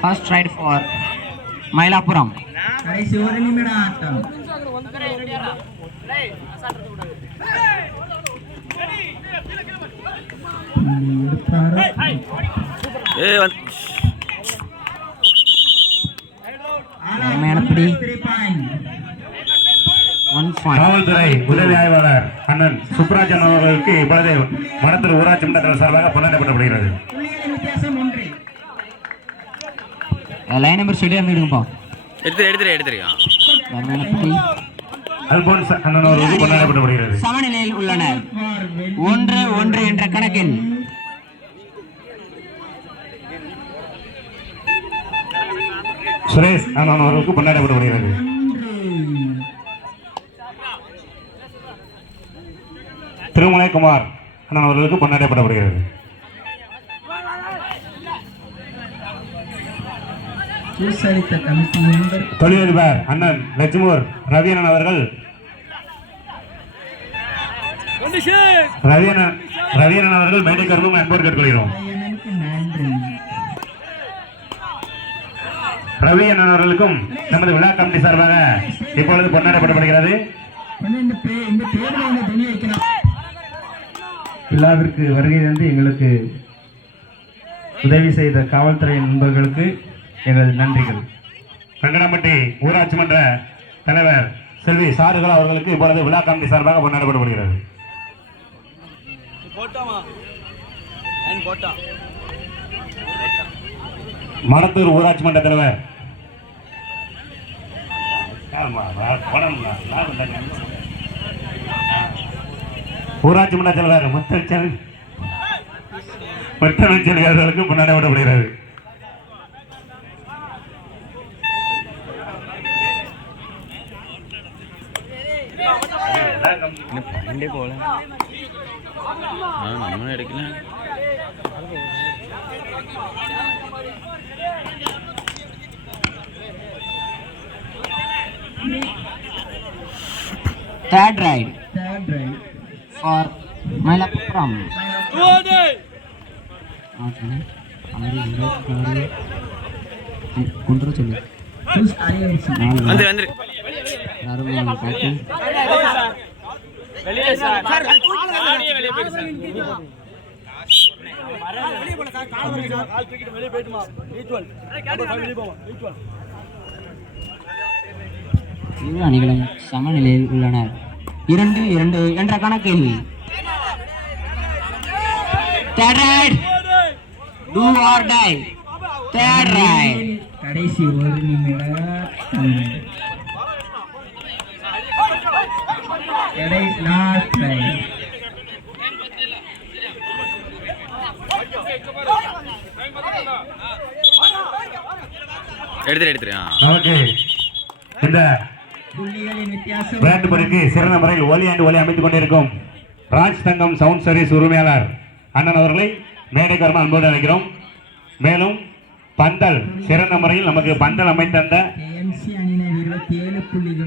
First right for Mylapore. கடைசி ஒரு நிமிட ஆட்டம். காவல்துறை உதவி ஆய்வாளர் அண்ணன் சுப்ராஜன் அவர்களுக்கு இப்பொழுது மடத்தூர் ஊராட்சி மன்ற சார்பாக கொண்டாடப்படப்படுகிறது. லைன் நம்பர் ஸ்டேடியம் எடுங்கப்பா. அல்போன்ஸ் அண்ணன் அவர்களுக்கு கொண்டாடப்படப்படுகிறது. சமநிலையில் உள்ளனர் 1-1 என்ற கணக்கில். சுரேஷ் அண்ணன் அவர்களுக்கு கொண்டாடப்படப்படுகிறது. திருமலைக்குமார் அண்ணன் அவர்களுக்கு கொண்டாடப்படப்படுகிறது. தொழிலதிபர் அண்ணன் லட்சுமூர் ரவியண்ணன் அவர்கள் ரவியண்ணன் அவர்கள் மேடைக்கு வருவோம் அன்போடு கேட்டுக்கொள்கிறோம். ரவியண்ணன் அவர்களுக்கும் நமது விழா கமிட்டி சார்பாக இப்பொழுது கொண்டாடப்படப்படுகிறது. விழாவிற்கு வருகை தந்து எங்களுக்கு உதவி செய்த காவல்துறை நண்பர்களுக்கு எங்களது நன்றிகள். வெங்கடம்பட்டி ஊராட்சி மன்ற தலைவர் செல்வி சாருகள் அவர்களுக்கு இப்பொழுது விழா கமிட்டி சார்பாக கொண்டாடப்படுகிறது. மடத்தூர் ஊராட்சி மன்ற தலைவர் ஊராட்சி மன்ற தலைவர் முத்தமிழ்ச்செல்வி அவர்களுக்கு கொண்டாடப்படப்படுகிறது. Third ride for Mailapuram. இரு அணிகளும் சமநிலையில் உள்ளனர் 2-2 என்ற கணக்கில். Third ride, do or die. Third ride. கடைசி ஒரு நிமிடம். Last right. நமக்கு இந்த விளையாட்டுப்படிக்கு சிறந்த முறையில் ஒலி அமைத்துக் கொண்டிருக்கும் ராஜ் தங்கம் சவுண்ட் சர்வீஸ் உரிமையாளர் அண்ணன் அவர்களை மேடைக்கு வருமா அன்போடு அழைக்கிறோம். மேலும் பந்தல் சிறந்த முறையில் நமக்கு பந்தல் அமைத்தந்த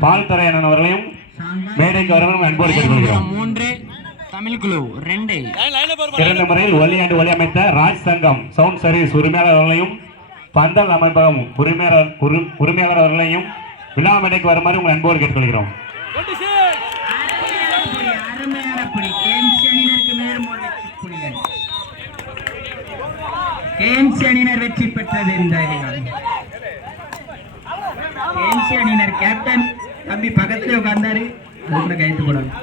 பால்துறை அண்ணன் அவர்களையும் மேடைக்கு வருவதும் அன்போடு கேட்டுக்கொள்கிறோம். 3 தமிழ் குழு 2 சிறந்த முறையில் ஒலி அமைத்த ராஜ் தங்கம் சவுண்ட் சர்வீஸ் உரிமையாளர் அவர்களையும் பந்தல் அமைப்பகம் உரிமையாளர் அவர்களையும் விழா மேடைக்கு வருமாறு உங்கள் அன்போடு கேட்டுக்கொள்கிறோம். அணியினர் வெற்றி பெற்றது. இந்த அணியினர் கேப்டன் தம்பி பக்கத்துல உட்கார்ந்தாரு. அது கூட கைத்து போடணும்.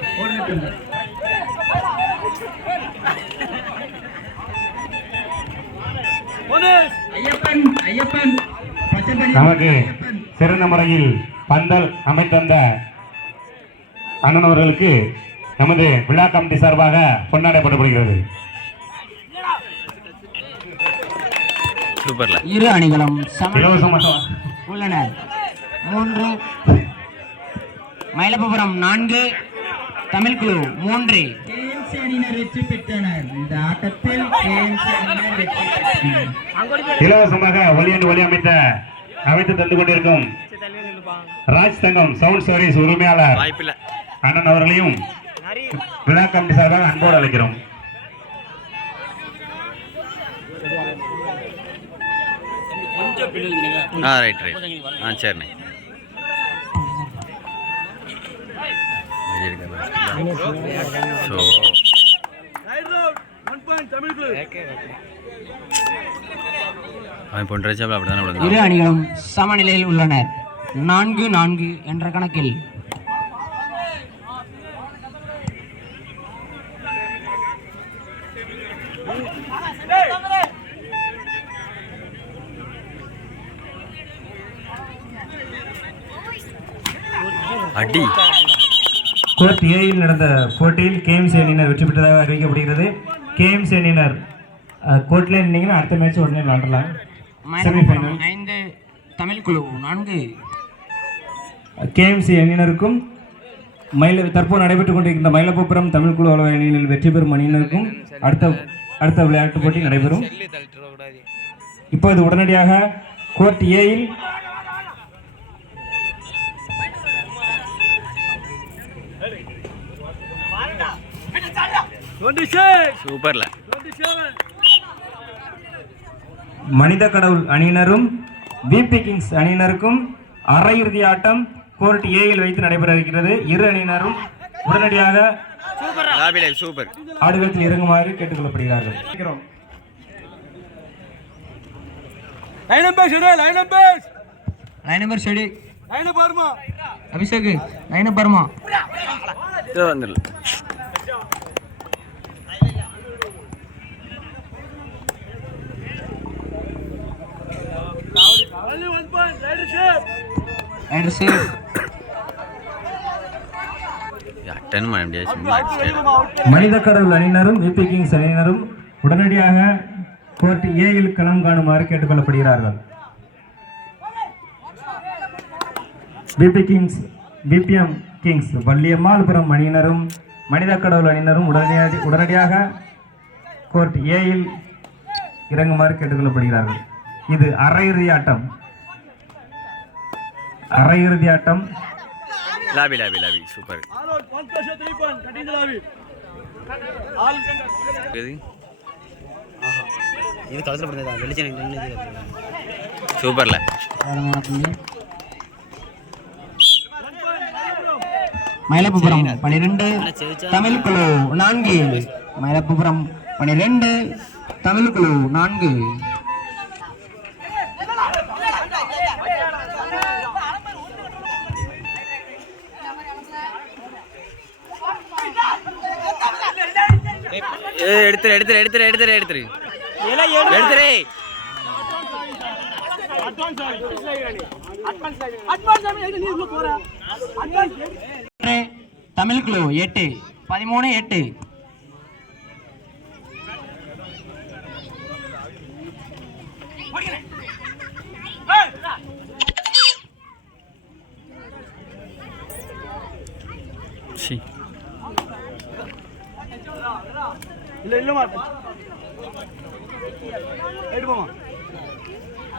நமக்கு சிறந்த முறையில் பந்தல் அமைத்தந்த அண்ணன் அவர்களுக்கு நமது விழா கமிட்டி சார்பாக கொண்டாடப்படப்படுகிறது. இரு அணிகளும் இலவசமாக உள்ளனர். 3 மயிலாப்புரம் 4 தமிழ் குழு 3 அணியினர் வெற்றி பெற்றனர். இந்த ஆட்டத்தில் இலவசமாக ஒலி அமைத்து தந்து கொண்டிருக்கும் ராஜ் தங்கம் சவுண்ட் சர்வீஸ் உரிமையாளர் அண்ணன் அவர்களையும் விழா கமிட்டி சார்பாக அன்போடு அழைக்கிறோம். ரைட் சரிண்ணே ஸோ அவன் பொன்றாச்சாப்பில் அப்படி தானே விழுந்தான். இரு அணிகளும் சமநிலையில் உள்ளனர். 4-4 என்ற கணக்கில். அடி கோர்ட் ஏயில் நடந்த போட்டியில் கேஎம்சி அணியினர் வெற்றி பெற்றதாக அறிவிக்கப்படுகிறது. கேஎம்சி அணியினர் கோர்ட்ல இருந்தீங்கன்னா அடுத்த மேட்ச் உடனே விளாடலாம். செமிஃபைனல் 5 தமிழ் குழு 4. கேஎம்சி அணியினருக்கும் தற்போது நடைபெற்றுக் கொண்டிருக்கின்ற மயிலப்புப்புறம் தமிழ் குழு அணியினில் வெற்றி பெறும் அணியினருக்கும் அடுத்த விளையாட்டு போட்டி நடைபெறும். இப்போது உடனடியாக கோர்ட் ஏயில் சூப்பர்ல மனித கடவுள் அணியினரும் விபி கிங்ஸ் அணியினருக்கும் அரையிறுதி ஆட்டம் கோர்ட் ஏயில் வைத்து நடைபெற இருக்கிறது. இரு அணியினரும் உடனடியாக சூப்பர் ஆடுகளத்தில் இறங்குமாறு கேட்டுக்கொள்ளப்படுகிறார்கள். அபிஷேக் லைன் பாருமா வந்துடல. மனித கடவுள் அணியினரும் விபி கிங்ஸ் அணியினரும் உடனடியாக கோர்ட் ஏயில் களம் காணுமாறு கேட்டுக்கொள்ளப்படுகிறார்கள். பிபிஎம் கிங்ஸ் வள்ளியம்மாள்புரம் அணியினரும் மனித கடவுள் அணியினரும் உடனடியாக கோர்ட் ஏயில் இறங்குமாறு கேட்டுக்கொள்ளப்படுகிறார்கள். இது அரையிறுதி ஆட்டம். Lobby super. இது களத்துல படுறதா வெளிச்சம் சூப்பர்ல. மயிலப்புப்புறம் 12 தமிழ் குழு 4. மயிலப்புப்புறம் 12 தமிழ் குழு 4. எடுத்துரு தமிழ் குழு 8 13-8.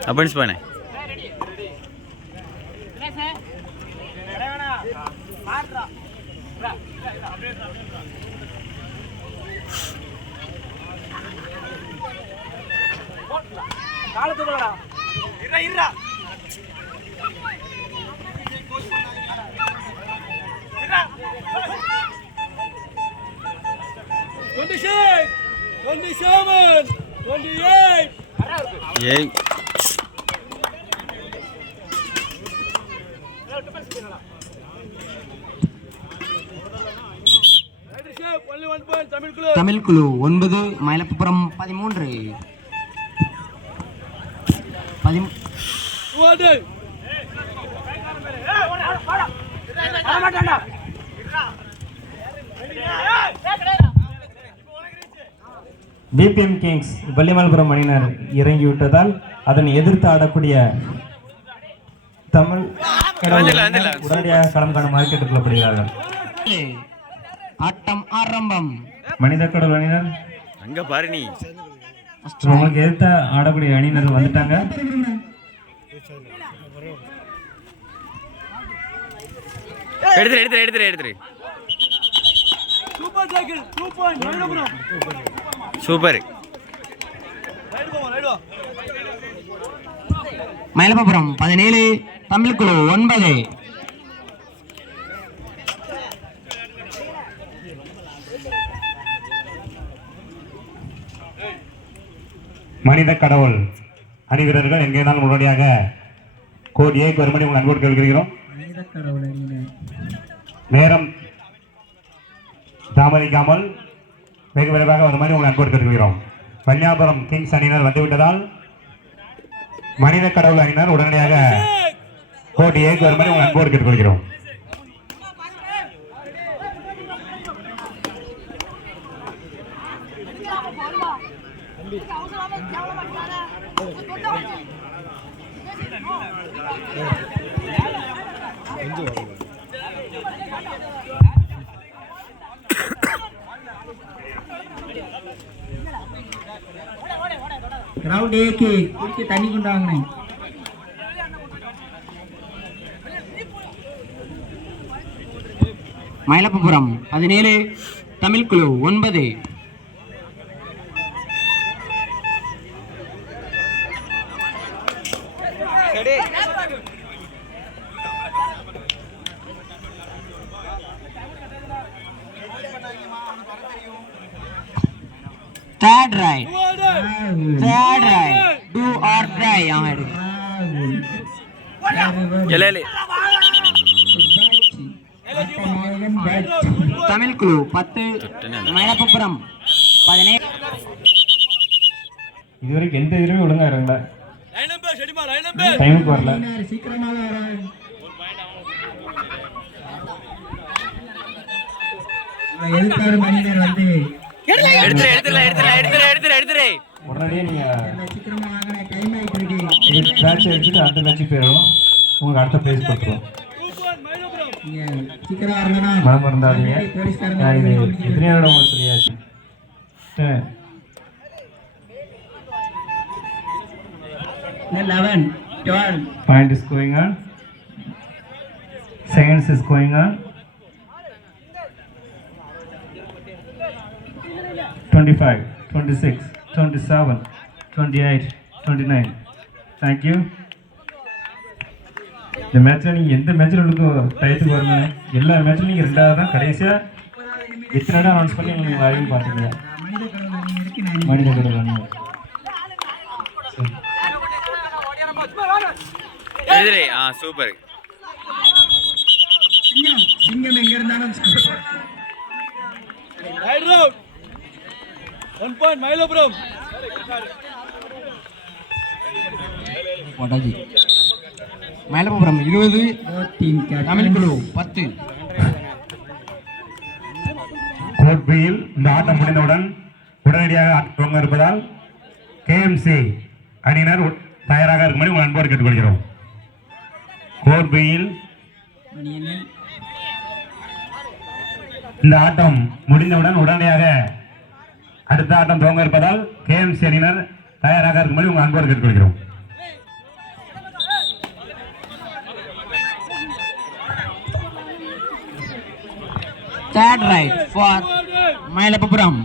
அப்பன்ஸ் பண்ணே காலத்துக்குள்ளடா இறா ஏய் தமிழ் குழு 9 மயிலப்புப்புறம் 13. பிபிஎம் கிங்ஸ் வள்ளிமல்புரம் அணியினர் இறங்கிவிட்டதால் அதனை எதிர்த்து ஆடக்கூடிய தமிழ் உடனடியாக களம் காணுமாறு கேட்டுக்கொள்ளப்படுகிறார்கள். ஆட்டம் ஆரம்பம். மனித கடவுள் அணியினர் அங்க பாரு நீ உங்களுக்கு எதிர்த்த ஆடக்கூடிய அணியினர் வந்துட்டாங்க. எடுத்துரு சூப்பர். மயிலப்பபுரம் 17 தமிழ் குழு 9. மனித கடவுள் அணி வீரர்கள் எங்கே இருந்தாலும் உடனடியாக கோட் ஏக்கு வரும்படி உங்கள் அன்போடு கேட்கிறோம். நேரம் தாமதிக்காமல் வெகு விரைவாக வருமாறு உங்கள் அன்போடு கேட்கிறோம். பஞ்சாபுரம் கிங்ஸ் அணியினர் வந்துவிட்டதால் மனித கடவுள் அணியினர் உடனடியாக கோட் ஏக்கு வருமாறு உங்கள் அன்போடு கேட்டுக்கொள்கிறோம். கிரவுண்ட் ஏக்கு குடிச்சு தண்ணி கொண்டு வாங்கினேன். மயிலப்பபுரம் 17 தமிழ் குழு 9. Third right. Do or die. Tamil குழு 10 மயிலப்பபுரம் 17. இதுவரைக்கும் எந்த இதுலயும் ஒழுங்கா இருங்கல. டைமுக்கு வரல. சீக்கிரமாக வர. எதுக்காக மணிநேரம் வந்து உடனடியே நீங்க சீக்கிரமா வாங்கின டைம் ஆயிட்டு இருக்கு. இது பேட்ச் எடுத்துட்டு அடுத்த பேட்ச் போயிடும். உங்களுக்கு அடுத்த பிரைஸ் கொடுத்துருவோம். நீங்க சீக்கிரம் வரலனா மனம் இருந்தாதீங்க. போலீஸ்காரங்க இது எத்தனை நேரம் உங்களுக்கு சொல்லியாச்சு. 11 12 Point is going on. Seconds is going on. 25, 26, 27, 28, 29. Thank you. இந்த மேட்ச்ல நீங்க எந்த மேட்ச்ல டயத்துக்கு வரணும். எல்லா மேட்ச்லயும் நீங்க ரெண்டாவது தான் கடைசியா இத்தனை இடம் அனௌன்ஸ் பண்ணி நீங்க லைவ் பாத்துக்கங்க. மனித கடவுள் அணி. சூப்பர். சிங்கம் எங்க இருந்தாலும் மயிலபுரம் மயிலப்பபுரம் 20 தமிழ் குழு 10. கோட் பியில் இந்த ஆட்டம் முடிந்தவுடன் உடனடியாக துவங்க இருப்பதால் கேஎம்சி அணியினர் தயாராக இருக்கும்படி உங்கள் அன்போடு கேட்டுக்கொள்கிறோம். கோட் பியில் இந்த ஆட்டம் முடிந்தவுடன் உடனடியாக அடுத்த ஆட்டம் துவங்க இருப்பதால் கேஎம்சி அணியினர் தயாராக இருக்கும்படி உங்கள் அன்போடு கேட்டுக்கொள்கிறோம். Third right for Mayilappapuram.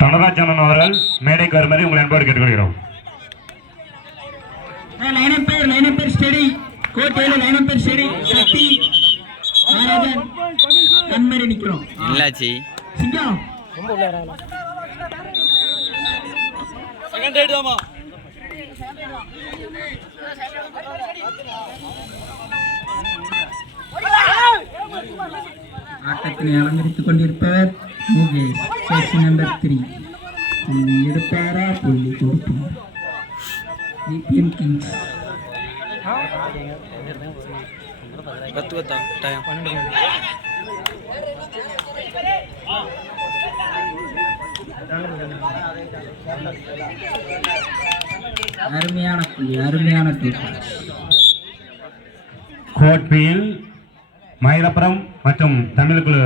Dhanarajan அவர்கள் மேடைக்கு வருமாறு உங்களை அன்போடு கேட்டுக்கொள்கிறோம். லைன் பேர் ஸ்டடி கோட் ஏல லைன் பேர் ஸ்டடி சக்தி மகாராஜன் கண்மரி நிக்கிறோம். இல்லாச்சி சிங்கம் செகண்ட் ரைட் தாமா. ஆட்டத்தினை அலங்கரித்துக் கொண்டிருப்பவர் முகேஷ் செஸ் நம்பர் 3. புள்ளி எடுப்பாரா புள்ளி கொடுப்பார். விபிஎம் கிங்ஸ் அருமையான புள்ளி, அருமையான தூக்கம். கோட்பியில் மயிலப்புரம் மற்றும் தமிழ் குழு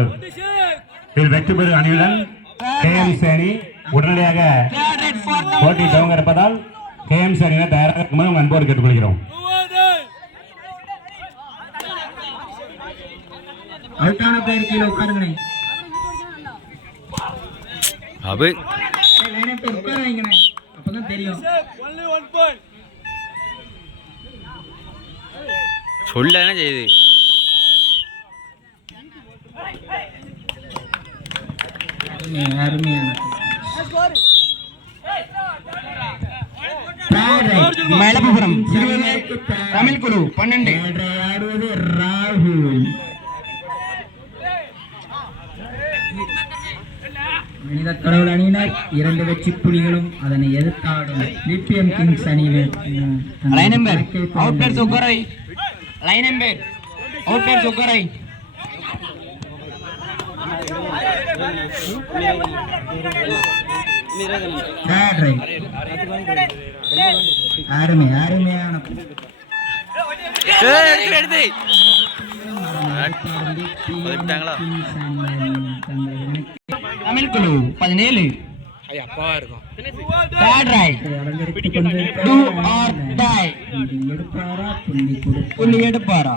இதில் வெற்றி பெறும் அணியுடன் கேஎம்சி அணி உடனடியாக போட்டி துவங்க இருப்பதால் கேஎம்சி அணியினர் தயாராக இருக்குமாறு உங்கள் அன்போடு கேட்டுக்கொள்கிறோம். அவுட்டான பிளேயர் கீழே உட்காருங்கண்ணே. அபு லைன் அப் உட்கார வைங்கண்ணே, அப்பதான் தெரியும். Only 1 point. சொல்லதானே செய்யுது. அருமையான மயிலப்புரம் 20 தமிழ் குழு 12. ஆடுவது ராகுல். மனித கடவுள் அணியினர் 2 வெற்றி புலிகளும் அதனை எதிர்த்தாடும் லிபியம் கிங்ஸ் அணியினர். லைன் நம்பர் அவுட் பிளேயர் சுகரை. லைன் நம்பர் அவுட் பிளேயர் சுகரை. அருமையான தமிழ் குழு 17. Third raid do or die. புள்ளி எடுப்பாரா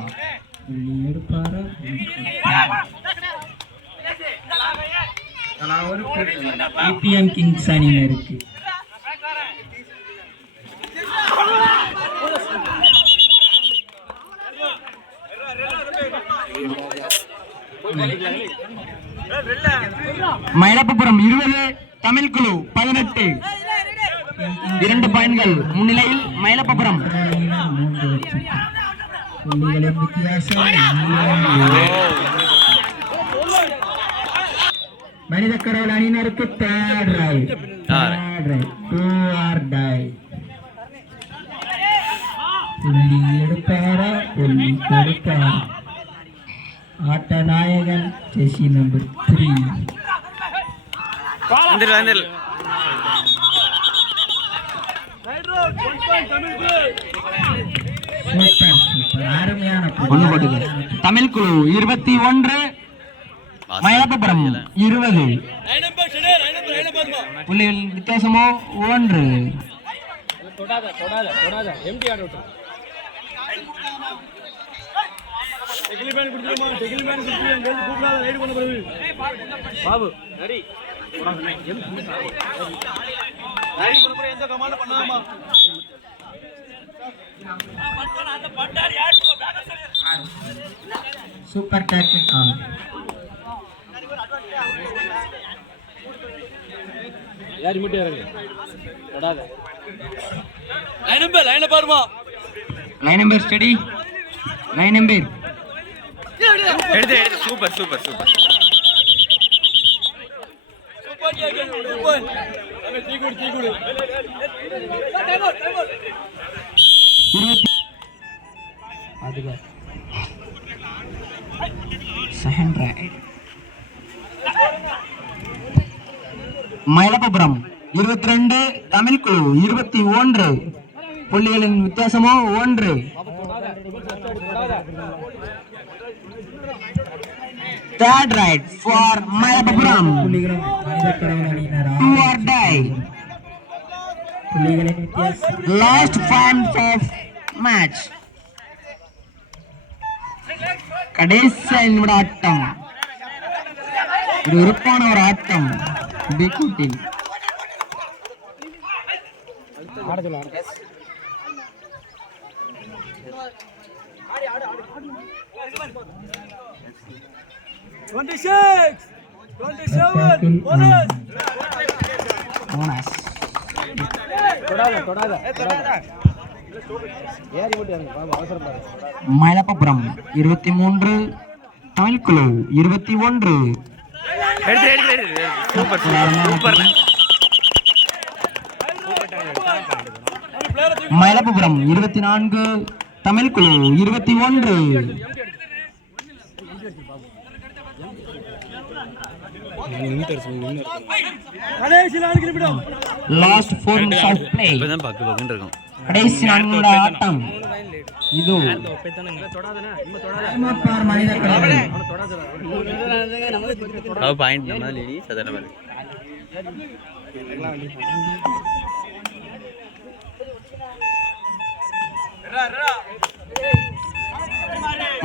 லிபியம் கிங்ஸ் அணியினருக்கு. மயிலப்புரம் 20 தமிழ் குழு 18. 2 பாயிண்ட்கள் முன்னிலையில் மயிலப்புரம். புள்ளிகளின் வித்தியாசம் மனித கடவுள் அணியினருக்கு third raid. Do or die. புள்ளி எடுப்பாரா புள்ளி கொடுப்பாரா? ஆட்ட நாயகன் jersey number 3. Right road, 1 point Tamil Guru. அருமையான தமிழ் குழு 21 Mayilapuram 20. Line number steady, line number ma. புள்ளிகள் வித்தியாசமோ 1. தொடாத எம்டி ஆட விட்டு. டெக்னிக் மேன் குடுத்துமா, டெக்னிக் மேன் குடுத்து எங்க கூப்பிடாத ரைட் பண்ண போறது. பாபு ரெடி. ரைட் பண்ண போற எந்த கமாண்ட் பண்ணாமா. Super tackle on. யார் முட்டி இறங்கு. தொடாத. லைன் பாருமா. Line number study. Line number எடுத்து super super super. Super tackle 2 point. அங்க டீ குடு. Time out. அதுக்கு செகண்ட் ரைட். மயிலப்புரம் 22 தமிழ் குழு 21. புள்ளிகளின் வித்தியாசமோ 1. Third raid for Mayilappuram. புள்ளிகளும் மனித கடவுள் அணியினர் டூ ஆர் டை. புள்ளிகளின் வித்தியாசம் லாஸ்ட் பாயிண்ட் ஆஃப் மேட்ச். கடைசி நிமிட ஆட்டம். இது விருப்பான ஒரு ஆட்டம். பிகூட்டில் போனஸ். மயிலப்புரம் 23 தமிழ் குழு 21. Super super. மயிலப்புரம் 24 தமிழ் குழு 21. Last 4 minutes of play. இப்பதான் பக்கு இருக்கும். கடைசி 4 நிமிட ஆட்டம். இது மனித கடவுள் பாயிண்ட் நம்ம லேடி சதன மாதிரி.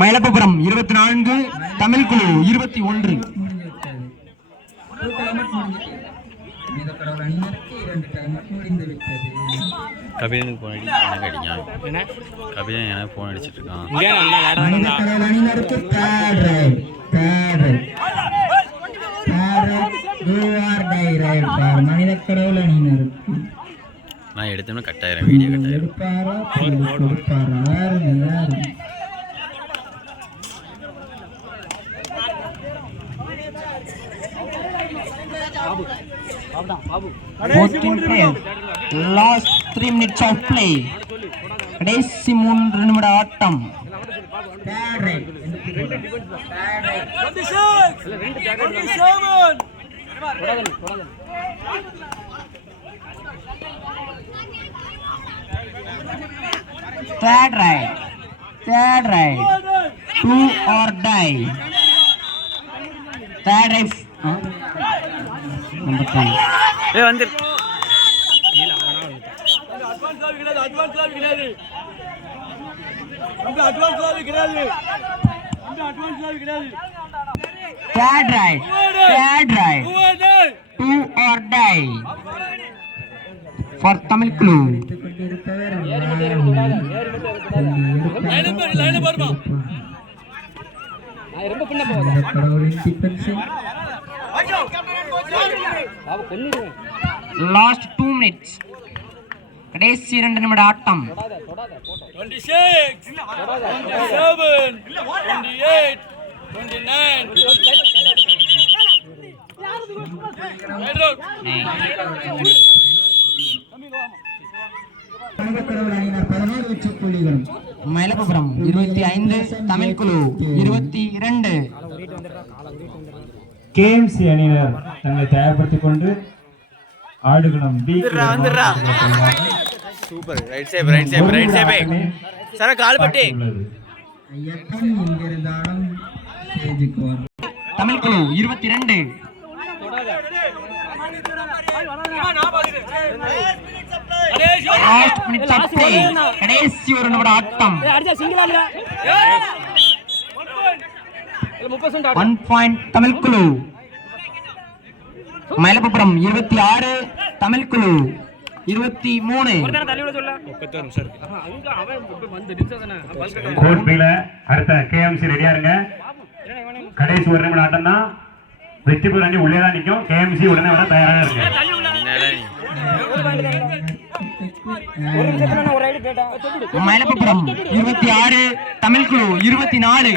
மயிலப்புரம் 24 தமிழ் குழு 21. கபிலனுக்கு போன் அடி எனக்கு அடிக்கான் கபிலன் எனக்கு போன் அடிச்சிட்டு இருக்கான் மனித கடவுள் அணியினருக்கு நான் எடுத்தோம்னா கட்டாயிரம் video கட்டாயிரம் Last 3 minutes of play. கடைசி 3 நிமிட ஆட்டம். Third right. 2 or die. Third right. Number 10. வந்து Third right. 2 or die. For Tamil Clue. Last 2 minutes. கடைசி 2 நிமிட ஆட்டம். 26, 27, 28, 29. மயிலப்புரம் 25, தமிழ் குழு 22. கேஎம்சி அணியினர் தங்களை தயார்படுத்திக் கொண்டு ஆடுகளம் பி சூப்பர் ரைட் சேப் சார கால் பட்டி தமிழ் குழு 22. Last minute of play. கடைசி 1 நிமிட ஆட்டம். 1 point தமிழ் குழு. மயிலப்புரம் 26, தமிழ் குழு 23. கோட் பில அடுத்த கேஎம்சி ரெடியா இருங்க. கடைசி 1 நிமிடம் ஆட்டம் தான். வெற்றி பெற அணி உள்ளே தான் நிற்கும். கேஎம்சி உடனே வர தயாராக இருக்கு. மயிலப்புரம் 26, தமிழ் குழு 24.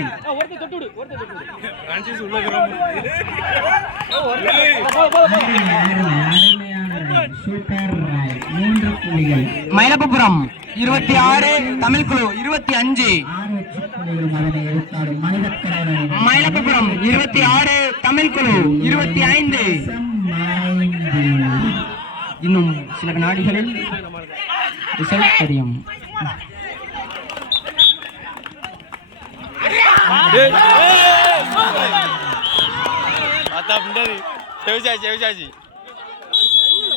மயிலப்புரம் 26, தமிழ் குழு 25. மயிலப்புரம் 26, தமிழ் குழு 25. இன்னும் சில வினாடிகளில் ரிசல்ட் தெரியும். செவிச்சாச்சி